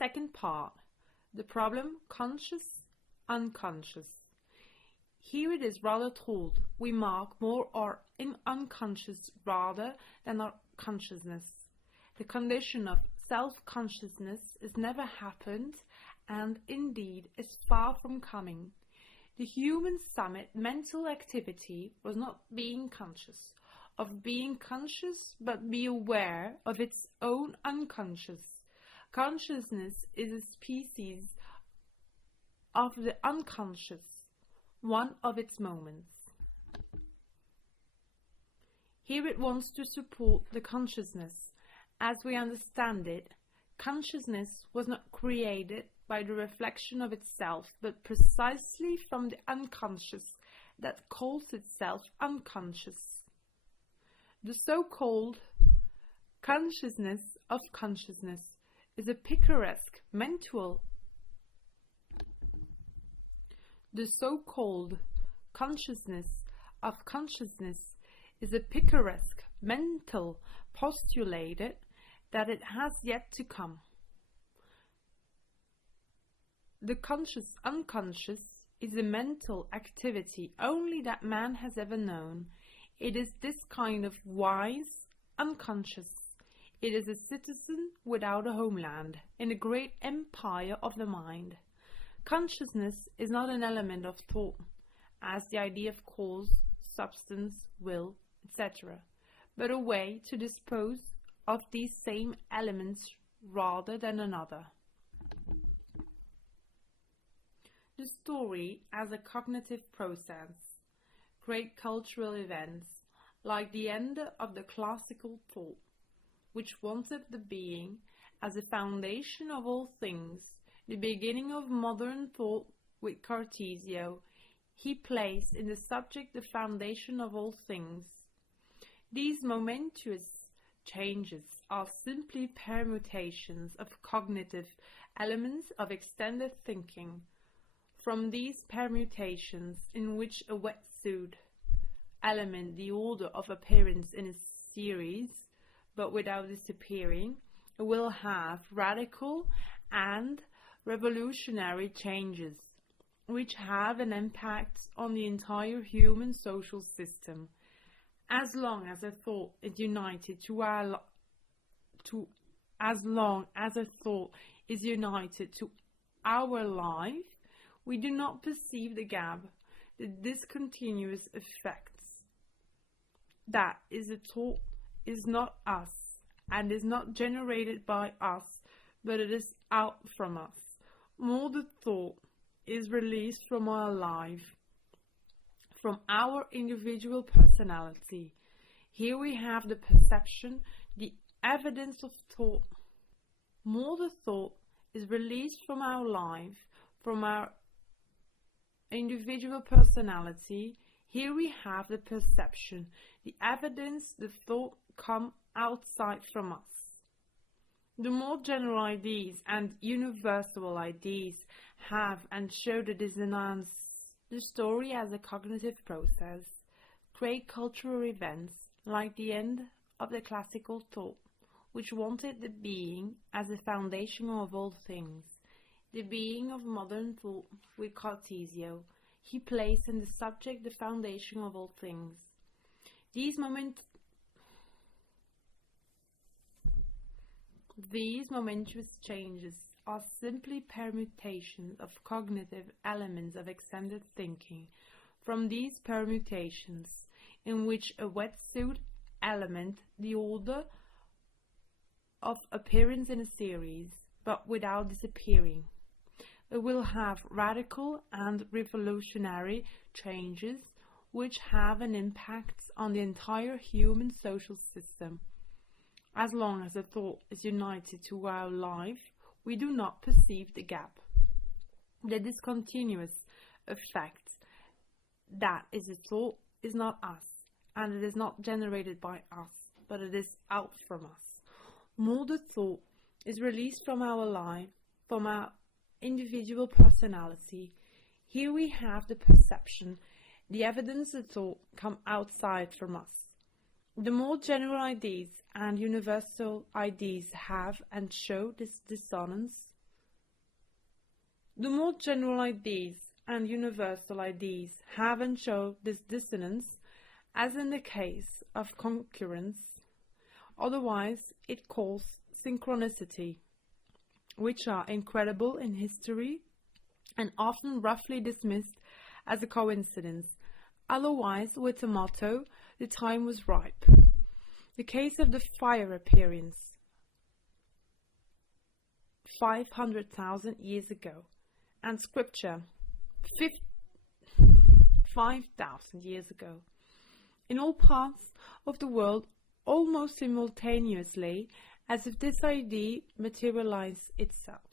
second part, the problem conscious-unconscious. Here it is rather told we mark more our unconscious rather than our consciousness. The condition of self-consciousness has never happened and indeed is far from coming. The human summit mental activity was not being conscious of being conscious, but be aware of its own unconscious. Consciousness is a species of the unconscious, one of its moments. Here it wants to support the consciousness. As we understand it, consciousness was not created by the reflection of itself, but precisely from the unconscious that calls itself unconscious. The so-called consciousness of consciousness is a picturesque mental. The so-called consciousness of consciousness is a picturesque mental postulated that it has yet to come. The conscious unconscious is a mental activity only that man has ever known. It is this kind of wise unconscious. It is a citizen without a homeland in a great empire of the mind. Consciousness is not an element of thought, as the idea of cause, substance, will, etc., but a way to dispose of these same elements rather than another. The story as a cognitive process. Great cultural events, like the end of the classical thought, which wanted the being as a foundation of all things, the beginning of modern thought with Cartesio, he placed in the subject the foundation of all things. These momentous changes are simply permutations of cognitive elements of extended thinking. From these permutations, in which a wetsuit element, the order of appearance in a series, but without disappearing, will have radical and revolutionary changes, which have an impact on the entire human social system. As long as a thought is united to our life, we do not perceive the gap, the discontinuous effects. That is, a thought is not us and is not generated by us, but it is out from us. More the thought is released from our life, from our individual personality. Here we have the perception, the evidence of thought. More the thought is released from our life, from our individual personality. Here we have the perception, the evidence, the thought come outside from us. The more general ideas and universal ideas have and show the dissonance, the story as a cognitive process. Great cultural events, like the end of the classical thought, which wanted the being as the foundation of all things. The being of modern thought with Cartesio, he placed in the subject the foundation of all things. These momentous changes are simply permutations of cognitive elements of extended thinking. From these permutations, in which a wetsuit element, the order of appearance in a series, but without disappearing, it will have radical and revolutionary changes which have an impact on the entire human social system. As long as a thought is united to our life, we do not perceive the gap, the discontinuous effect. That is, a thought is not us, and it is not generated by us, but it is out from us. More the thought is released from our life, from our individual personality. Here we have the perception, the evidence the thought come outside from us. The more general ideas and universal ideas have and show this dissonance, The more general ideas and universal ideas haven't shown this dissonance, as in the case of concurrence. Otherwise, it calls synchronicity, which are incredible in history and often roughly dismissed as a coincidence, otherwise with the motto, the time was ripe. The case of the fire appearance 500,000 years ago, and scripture 5,000 years ago. In all parts of the world, almost simultaneously, as if this idea materialized itself.